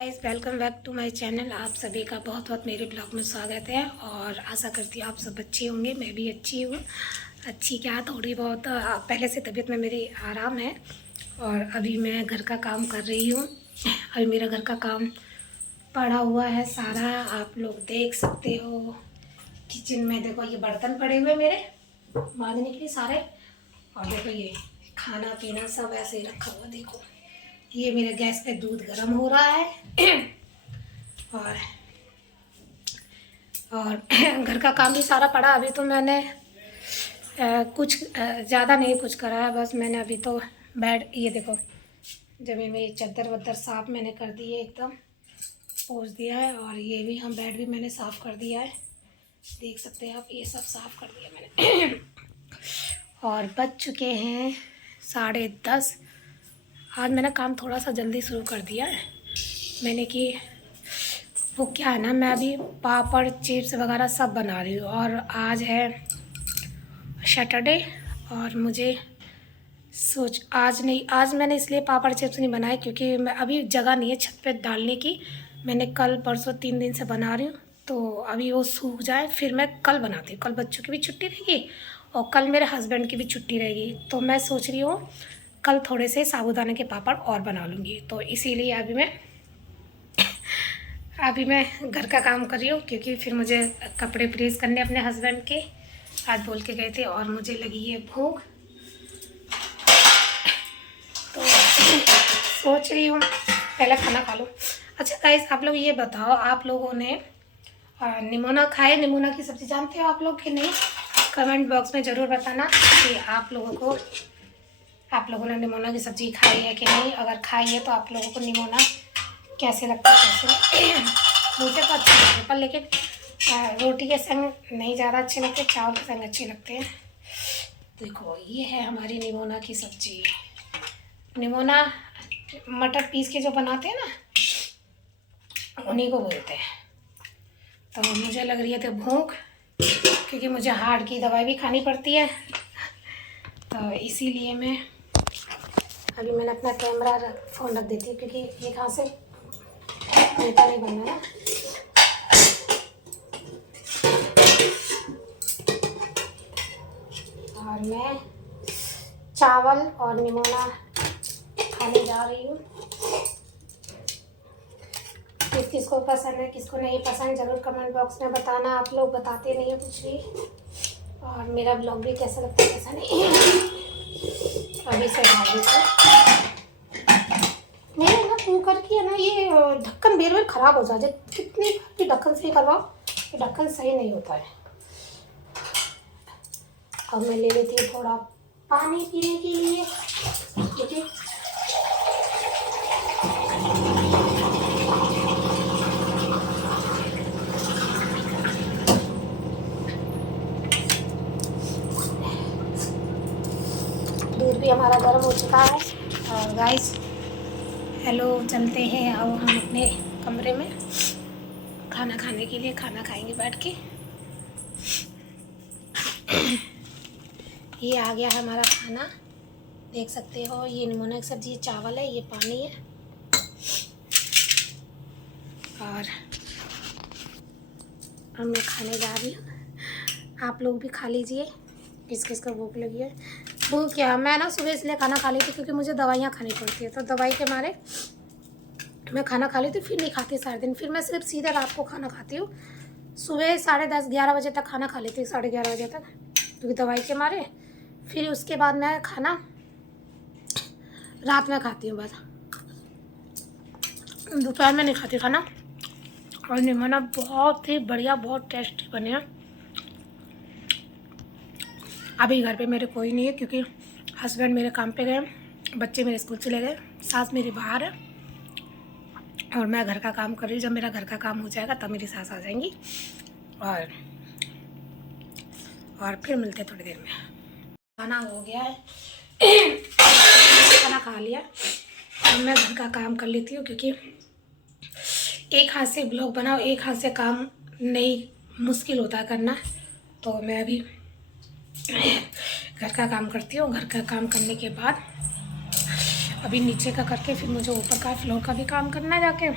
Guys, welcome back to my channel. आप सभी का बहुत बहुत मेरे ब्लॉग में स्वागत है और आशा करती हूँ आप सब अच्छे होंगे। मैं भी अच्छी हूँ। अच्छी क्या, थोड़ी बहुत पहले से तबीयत में मेरी आराम है और अभी मैं घर का काम कर रही हूँ। अभी मेरा घर का काम पड़ा हुआ है सारा, आप लोग देख सकते हो। किचन में देखो, ये बर्तन पड़े हुए मेरे मांजने के लिए सारे, और देखो ये खाना पीना सब ऐसे ही रखा हुआ। देखो ये मेरे गैस पे दूध गर्म हो रहा है और घर का काम भी सारा पड़ा। अभी तो मैंने कुछ ज़्यादा नहीं कुछ करा है, बस मैंने अभी तो बेड, ये देखो जमीन में ये चादर वदर साफ मैंने कर दी है, एकदम पोंछ दिया है। और ये भी हम बेड भी मैंने साफ़ कर दिया है, देख सकते हैं आप, ये सब साफ़ कर दिया मैंने। और बज चुके हैं 10:30। आज मैंने काम थोड़ा सा जल्दी शुरू कर दिया है। मैंने कि वो क्या है ना, मैं अभी पापड़ चिप्स वगैरह सब बना रही हूँ और आज है सैटरडे और मुझे आज मैंने इसलिए पापड़ चिप्स नहीं बनाए क्योंकि मैं अभी जगह नहीं है छत पे डालने की। मैंने कल परसों 3 दिन से बना रही हूँ, तो अभी वो सूख जाए फिर मैं कल बनाती हूँ। कल बच्चों की भी छुट्टी रहेगी और कल मेरे हस्बैंड की भी छुट्टी रहेगी, तो मैं सोच रही हूँ कल थोड़े से साबूदाने के पापड़ और बना लूँगी। तो इसीलिए अभी मैं घर का काम कर रही हूँ क्योंकि फिर मुझे कपड़े प्रेस करने अपने हस्बैंड के, आज बोल के गए थे, और मुझे लगी है भूख, तो सोच रही हूँ पहले खाना खा लूँ। अच्छा गाइस, आप लोग ये बताओ, आप लोगों ने निमोना खाए? निमोना की सब्ज़ी जानते हो आप लोग कि नहीं? कमेंट बॉक्स में ज़रूर बताना कि आप लोगों ने निमोना की सब्ज़ी खाई है कि नहीं। अगर खाई है तो आप लोगों को निमोना कैसे लगता है, कैसे मुझे तो अच्छे लगते, पर लेकिन रोटी के संग नहीं ज़्यादा अच्छे लगते, चावल के संग अच्छे लगते हैं। देखो ये है हमारी निमोना की सब्ज़ी। निमोना मटर पीस के जो बनाते हैं ना, उन्हीं को बोलते हैं। तो मुझे लग रही है तो भूख, क्योंकि मुझे हार्ट की दवाई भी खानी पड़ती है, तो इसीलिए मैंने अपना कैमरा फ़ोन रख देती हूँ क्योंकि ये कहाँ से उल्टा नहीं बनना ना। और मैं चावल और निमोना खाने जा रही हूँ। किसको पसंद है, किसको नहीं पसंद, ज़रूर कमेंट बॉक्स में बताना। आप लोग बताते नहीं हो कुछ भी, और मेरा ब्लॉग भी कैसा लगता है कैसा नहीं। अभी से मेरे ना कुकर की है ना, ये ढक्कन बेर बेर ख़राब हो जाए, कितनी भी ढक्कन सही करवाओ ये ढक्कन सही नहीं होता है। अब मैं ले लेती हूँ थोड़ा पानी पीने के लिए, क्योंकि दूध भी हमारा गर्म हो चुका है। और गाइस हेलो, चलते हैं अब हम अपने कमरे में खाना खाने के लिए। खाना खाएंगे बैठ के। ये आ गया है हमारा खाना, देख सकते हो। ये निमोना की सब्ज़ी, चावल है, ये पानी है, और अब मैं खाने जा रही हूँ। आप लोग भी खा लीजिए, किस किस को भूख लगी है। भूख क्या, मैं ना सुबह इसलिए खाना खा लेती क्योंकि मुझे दवाइयाँ खानी पड़ती है, तो दवाई के मारे मैं खाना खा लेती हूँ, फिर नहीं खाती सारे दिन। फिर मैं सिर्फ सीधे रात को खाना खाती हूँ। सुबह 10:30-11 बजे तक खाना खा लेती हूँ, 11:30 बजे तक, क्योंकि दवाई के मारे। फिर उसके बाद मैं खाना रात में खाती हूँ, बस दोपहर में नहीं खाती खाना। और निमोना बहुत ही बढ़िया, बहुत टेस्टी बने हैं। अभी घर पे मेरे कोई नहीं है क्योंकि हस्बैंड मेरे काम पे गए, बच्चे मेरे स्कूल चले गए, सास मेरी बाहर है और मैं घर का काम कर रही हूँ। जब मेरा घर का काम हो जाएगा तब मेरी सास आ जाएंगी और फिर मिलते हैं थोड़ी देर में। खाना हो गया है, खाना खा लिया। अब मैं घर का काम कर लेती हूँ क्योंकि एक हाथ से ब्लॉग बनाओ, एक हाथ से काम नहीं, मुश्किल होता है करना। तो मैं अभी घर का काम करती हूँ। घर का काम करने के बाद अभी नीचे का करके फिर मुझे ऊपर का फ्लोर का भी काम करना है जाके।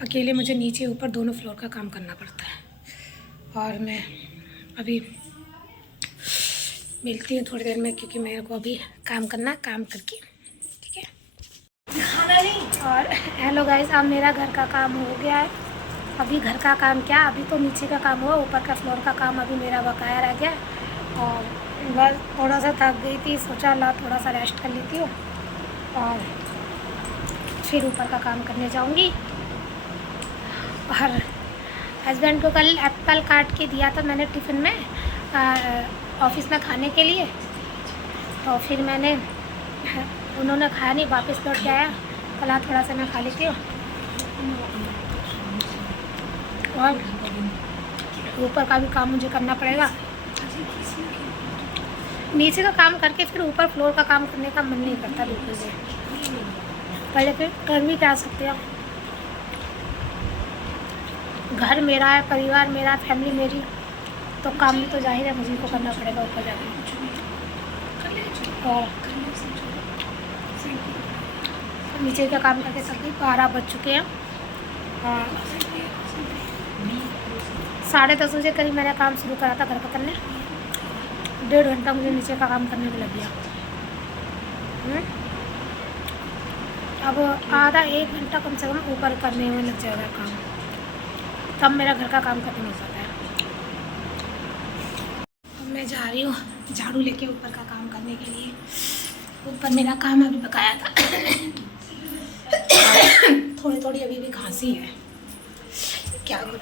अकेले मुझे नीचे ऊपर दोनों फ्लोर का काम करना पड़ता है। और मैं अभी मिलती हूँ थोड़ी देर में, क्योंकि मेरे को अभी काम करना, काम करके, ठीक है। और हेलो गाइस, अब मेरा घर का काम हो गया है। अभी घर का काम क्या, अभी तो नीचे का काम हुआ, ऊपर का फ्लोर का काम अभी मेरा बकाया रह गया। और बस थोड़ा सा थक गई थी, सोचा ला थोड़ा सा रेस्ट कर लेती हूँ और फिर ऊपर का काम करने जाऊँगी। और हस्बैंड को कल एप्पल काट के दिया था मैंने टिफ़िन में ऑफिस में खाने के लिए, तो फिर मैंने उन्होंने खाया नहीं, वापस लौट के आया। कल थोड़ा सा मैं खा लेती हूँ और ऊपर का भी काम मुझे करना पड़ेगा। नीचे का काम करके फिर ऊपर फ्लोर का काम करने का मन नहीं करता बिल्कुल भी। पहले फिर कर भी क्या सकते हैं, घर मेरा है, परिवार मेरा, फैमिली मेरी, तो काम भी तो जाहिर है मुझे को करना पड़ेगा ऊपर जाके। और नीचे का काम करके सभी 12 बज चुके हैं। 10:30 बजे करीब मैंने काम शुरू करा था घर का करने। 1.5 घंटा मुझे नीचे का काम करने में लग गया। अब आधा 1 घंटा कम से कम ऊपर करने में लग जाएगा काम, तब मेरा घर का काम खत्म हो जाता है। अब मैं जा रही हूँ झाड़ू लेके ऊपर का काम करने के लिए। ऊपर मेरा काम अभी बकाया था। थोड़ी थोड़ी अभी भी खांसी है, क्या करूँ,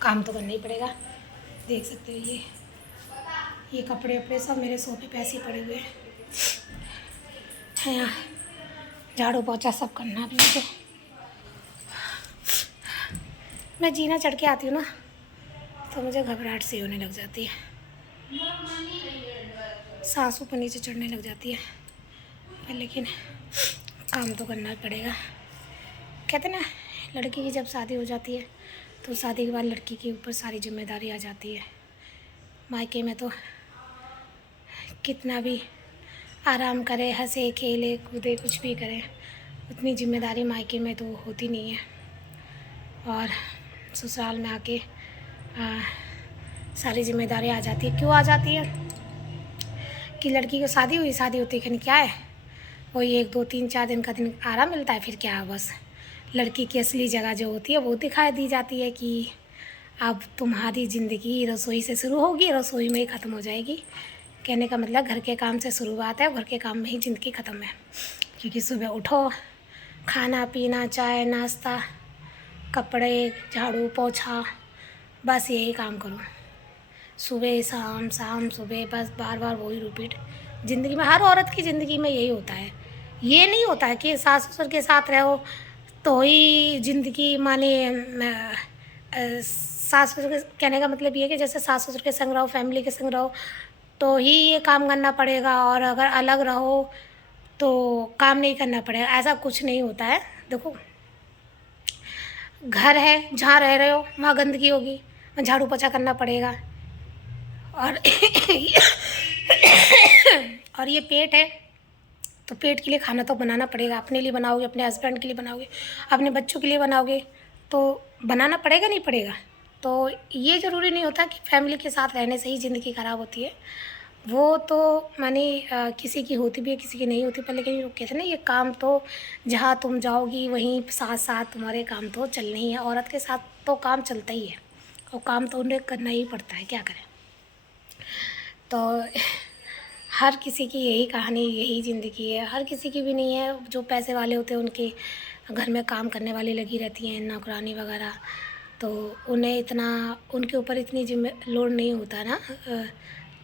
काम तो करना ही पड़ेगा। देख सकते हो ये कपड़े वपड़े सब मेरे सोफे पे ऐसे पड़े हुए हैं। झाड़ू पोछा सब करना भी मुझे। मैं जीना चढ़ के आती हूँ ना, तो मुझे घबराहट सी होने लग जाती है, सांस ऊपर नीचे चढ़ने लग जाती है। लेकिन काम तो करना ही पड़ेगा। कहते ना, लड़की की जब शादी हो जाती है तो शादी के बाद लड़की के ऊपर सारी जिम्मेदारी आ जाती है। मायके में तो कितना भी आराम करे, हंसे खेले कूदे कुछ भी करे, उतनी जिम्मेदारी मायके में तो होती नहीं है। और ससुराल में आके सारी जिम्मेदारी आ जाती है। क्यों आ जाती है कि लड़की को शादी हुई, शादी होती है क्या है, वही 1 2 3 4 दिन का दिन आराम मिलता है, फिर क्या है, बस लड़की की असली जगह जो होती है वो दिखाई दी जाती है कि अब तुम्हारी ज़िंदगी रसोई से शुरू होगी, रसोई में ही ख़त्म हो जाएगी। कहने का मतलब घर के काम से शुरुआत है, घर के काम में ही ज़िंदगी ख़त्म है। क्योंकि सुबह उठो, खाना पीना, चाय नाश्ता, कपड़े, झाड़ू पोछा, बस यही काम करो, सुबह शाम शाम सुबह, बस बार बार वही रिपीट। ज़िंदगी में हर औरत की ज़िंदगी में यही होता है। ये नहीं होता है कि सास ससुर के साथ रहो तो ही ज़िंदगी माने सास ससुर के कहने का मतलब ये है कि जैसे सास ससुर के संग रहो, फैमिली के संग रहो तो ही ये काम करना पड़ेगा, और अगर अलग रहो तो काम नहीं करना पड़ेगा। ऐसा कुछ नहीं होता है। देखो, घर है, जहाँ रह रहे हो वहाँ गंदगी होगी, झाड़ू पोछा करना पड़ेगा। और और ये पेट है तो पेट के लिए खाना तो बनाना पड़ेगा। अपने लिए बनाओगे, अपने हस्बैंड के लिए बनाओगे, अपने बच्चों के लिए बनाओगे, तो बनाना पड़ेगा नहीं पड़ेगा। तो ये ज़रूरी नहीं होता कि फैमिली के साथ रहने से ही ज़िंदगी ख़राब होती है। वो तो माने किसी की होती भी है, किसी की नहीं होती, पर लेकिन वो कहते हैं ना, ये काम तो जहाँ तुम जाओगी वहीं साथ साथ तुम्हारे काम तो चलने ही है। औरत के साथ तो काम चलता ही है, और काम तो उन्हें करना ही पड़ता है, क्या करें। तो हर किसी की यही कहानी, यही ज़िंदगी है। हर किसी की भी नहीं है। जो पैसे वाले होते हैं उनके घर में काम करने वाली लगी रहती हैं, नौकरानी वगैरह, तो उन्हें इतना, उनके ऊपर इतनी जिम्मे लोड नहीं होता ना।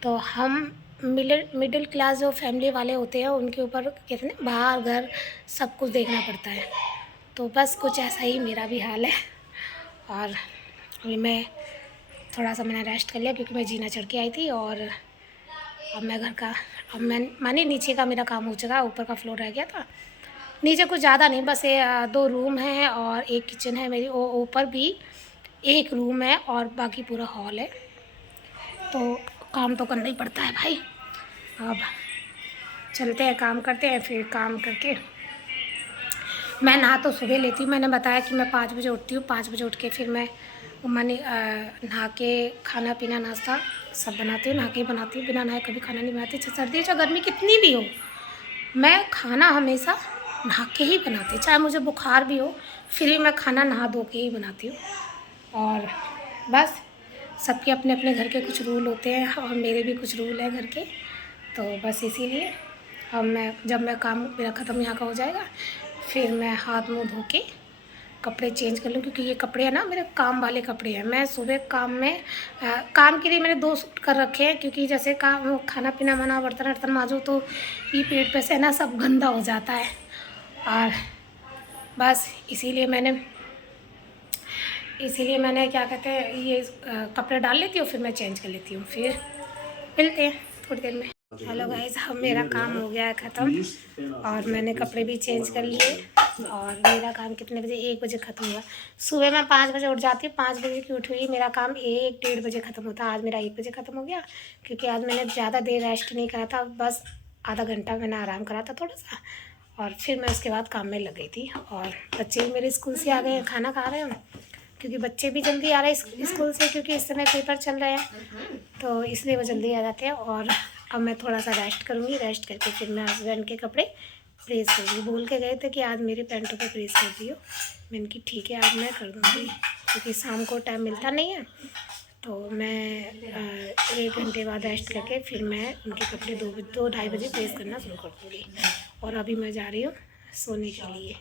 तो हम मिडिल क्लास जो फैमिली वाले होते हैं उनके ऊपर कहते हैं बाहर घर सब कुछ देखना पड़ता है। तो बस कुछ ऐसा ही मेरा भी हाल है। और अभी मैं थोड़ा सा मैंने रेस्ट कर लिया, क्योंकि मैं जीना चढ़ के आई थी। और अब मैं घर का, अब मैं माने नीचे का मेरा काम हो चुका, ऊपर का फ्लोर रह गया था। नीचे कुछ ज़्यादा नहीं, बस ये 2 रूम हैं और एक किचन है मेरी। ऊपर भी 1 रूम है और बाकी पूरा हॉल है। तो काम तो करना ही पड़ता है भाई। अब चलते हैं, काम करते हैं, फिर काम करके मैं नहा तो सुबह लेती हूँ, मैंने बताया कि मैं 5 बजे उठती हूँ। 5 बजे उठ के फिर मैं मैंने नहा के खाना पीना नाश्ता सब बनाती हूँ, नहा के ही बनाती हूँ। बिना नहाए कभी खाना नहीं बनाती, चाहे सर्दी चाहे गर्मी कितनी भी हो, मैं खाना हमेशा नहा के ही बनाती हूँ। चाहे मुझे बुखार भी हो फिर भी मैं खाना नहा धो के ही बनाती हूँ। और बस सबके अपने अपने घर के कुछ रूल होते हैं और मेरे भी कुछ रूल हैं घर के, तो बस इसीलिए अब जब मैं काम मेरा ख़त्म यहाँ का हो जाएगा फिर मैं हाथ मुँह धो के कपड़े चेंज कर लूँ, क्योंकि ये कपड़े हैं ना मेरे काम वाले कपड़े हैं। मैं सुबह काम में काम के लिए मैंने 2 सूट कर रखे हैं, क्योंकि जैसे काम खाना पीना बना बर्तन वर्तन मांजो तो ये पेट पे से ना सब गंदा हो जाता है। और बस इसीलिए मैंने क्या कहते हैं ये कपड़े डाल लेती हूँ, फिर मैं चेंज कर लेती हूँ। फिर मिलते हैं थोड़ी देर में। हेलो गाइस, अब मेरा काम हो गया है ख़त्म और मैंने कपड़े भी चेंज कर लिए। और मेरा काम कितने बजे? 1 बजे ख़त्म हुआ। सुबह मैं 5 बजे उठ जाती हूँ, 5 बजे की उठी हुई मेरा काम 1-1:30 बजे ख़त्म होता। आज मेरा 1 बजे ख़त्म हो गया, क्योंकि आज मैंने ज़्यादा देर रेस्ट नहीं करा था, बस आधा घंटा मैंने आराम करा था थोड़ा सा, और फिर मैं उसके बाद काम में लग गई थी। और बच्चे भी मेरे स्कूल से आ गए हैं, खाना खा रहे हैं, क्योंकि बच्चे भी जल्दी आ रहे हैं स्कूल से, क्योंकि इस समय पेपर चल रहे हैं तो इसलिए वो जल्दी आ जाते हैं। और अब मैं थोड़ा सा रेस्ट करूँगी, रेस्ट करके फिर मैं हस्बैंड के कपड़े प्रेस करूँगी। बोल के गए थे कि आज मेरे पैंटों पे प्रेस कर दियो, मैंने कि ठीक है आज मैं कर दूँगी, क्योंकि शाम को टाइम मिलता नहीं है। तो मैं 1 घंटे बाद रेस्ट करके फिर मैं उनके कपड़े 2-2:30 बजे प्रेस करना शुरू कर दूँगी। और अभी मैं जा रही हूँ सोने के लिए।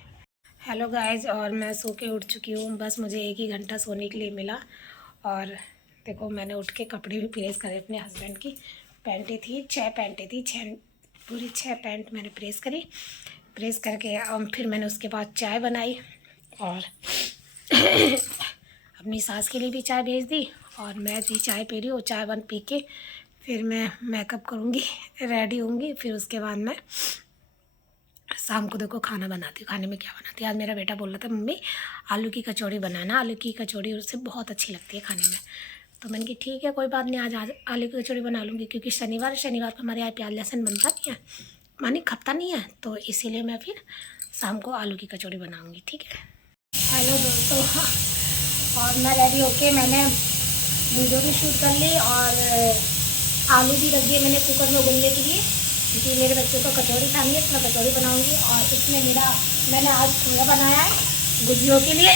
हेलो गाइस, और मैं सो के उठ चुकी हूँ, बस मुझे 1 ही घंटा सोने के लिए मिला। और देखो मैंने उठ के कपड़े भी प्रेस करे अपने हस्बैंड की। पैंटें थी 6 पैंटें थी, पूरी 6 पैंट मैंने प्रेस करी। प्रेस करके फिर मैंने उसके बाद चाय बनाई और अपनी सास के लिए भी चाय भेज दी, और मैं भी चाय पी रही हूँ। चाय बन पी के फिर मैं मेकअप करूँगी, रेडी होंगी, फिर उसके बाद मैं शाम को देखो खाना बनाती हूँ। खाने में क्या बनाती है? आज मेरा बेटा बोल रहा था मम्मी आलू की कचौड़ी बनाना, आलू की कचौड़ी उससे बहुत अच्छी लगती है खाने में। तो मैंने कि ठीक है कोई बात नहीं, आज आलू की कचौड़ी बना लूँगी, क्योंकि शनिवार को हमारे यहाँ प्याज लहसुन बनता नहीं है, मानी खपता नहीं है, तो इसीलिए मैं फिर शाम को आलू की कचौड़ी बनाऊँगी, ठीक है। हेलो दोस्तों, और मैं रेडी होके मैंने वीडियो भी शूट कर ली और आलू भी रख दिए मैंने कुकर में उबलने के लिए, क्योंकि मेरे बच्चों को कचौड़ी खानी है तो मैं कचौड़ी बनाऊंगी। और इसमें मैंने आज खोया बनाया है गुजियों के लिए।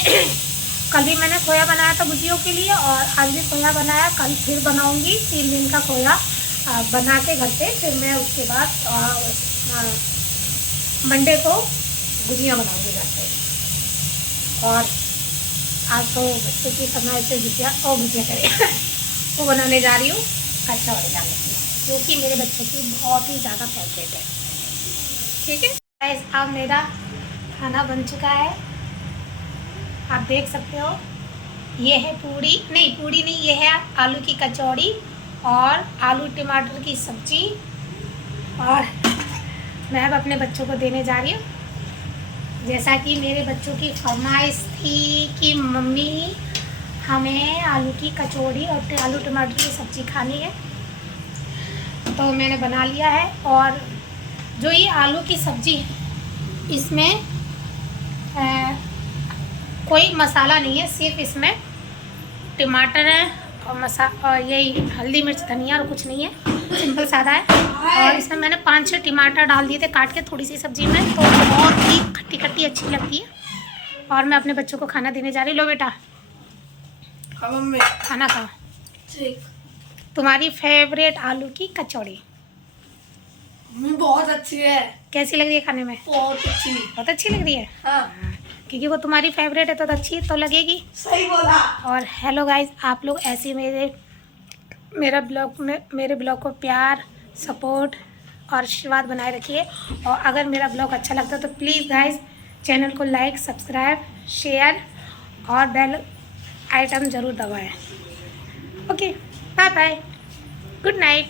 कल भी मैंने खोया बनाया था गुजियों के लिए, और आज भी खोया बनाया, कल फिर बनाऊंगी 3 दिन का खोया बना के घर पे। फिर मैं उसके बाद मंडे को गुजिया बनाऊंगी घर पे। और आज तो बच्चों की समय से गुजिया करें वो बनाने जा रही हूँ, कचौड़ी डालने की, जो कि मेरे बच्चों की बहुत ही ज़्यादा फेवरेट है, ठीक है गाइस। अब मेरा खाना बन चुका है, आप देख सकते हो। ये है पूड़ी नहीं, ये है आलू की कचौड़ी और आलू टमाटर की सब्जी। और मैं अब अपने बच्चों को देने जा रही हूँ, जैसा कि मेरे बच्चों की फरमाइश थी कि मम्मी हमें आलू की कचौड़ी और आलू टमाटर की सब्ज़ी खानी है, तो मैंने बना लिया है। और जो ये आलू की सब्ज़ी है इसमें कोई मसाला नहीं है, सिर्फ इसमें टमाटर है और यही हल्दी मिर्च धनिया और कुछ नहीं है, सिंपल सादा है। और इसमें मैंने 5-6 टमाटर डाल दिए थे काट के थोड़ी सी सब्ज़ी में, तो बहुत ही खट्टी खट्टी अच्छी लगती है। और मैं अपने बच्चों को खाना देने जा रही। लो बेटा खाना खाओ, तुम्हारी फेवरेट आलू की कचौड़ी बहुत अच्छी है। कैसी लग रही है खाने में? बहुत अच्छी लग रही है। हाँ। क्योंकि वो तुम्हारी फेवरेट है तो अच्छी तो लगेगी। सही बोला। और हेलो गाइस, आप लोग ऐसे मेरे ब्लॉग को प्यार सपोर्ट और आशीर्वाद बनाए रखिए। और अगर मेरा ब्लॉग अच्छा लगता है तो प्लीज़ गाइस चैनल को लाइक सब्सक्राइब शेयर और बेल आइटम ज़रूर दबाएं। Okay, bye bye, good night.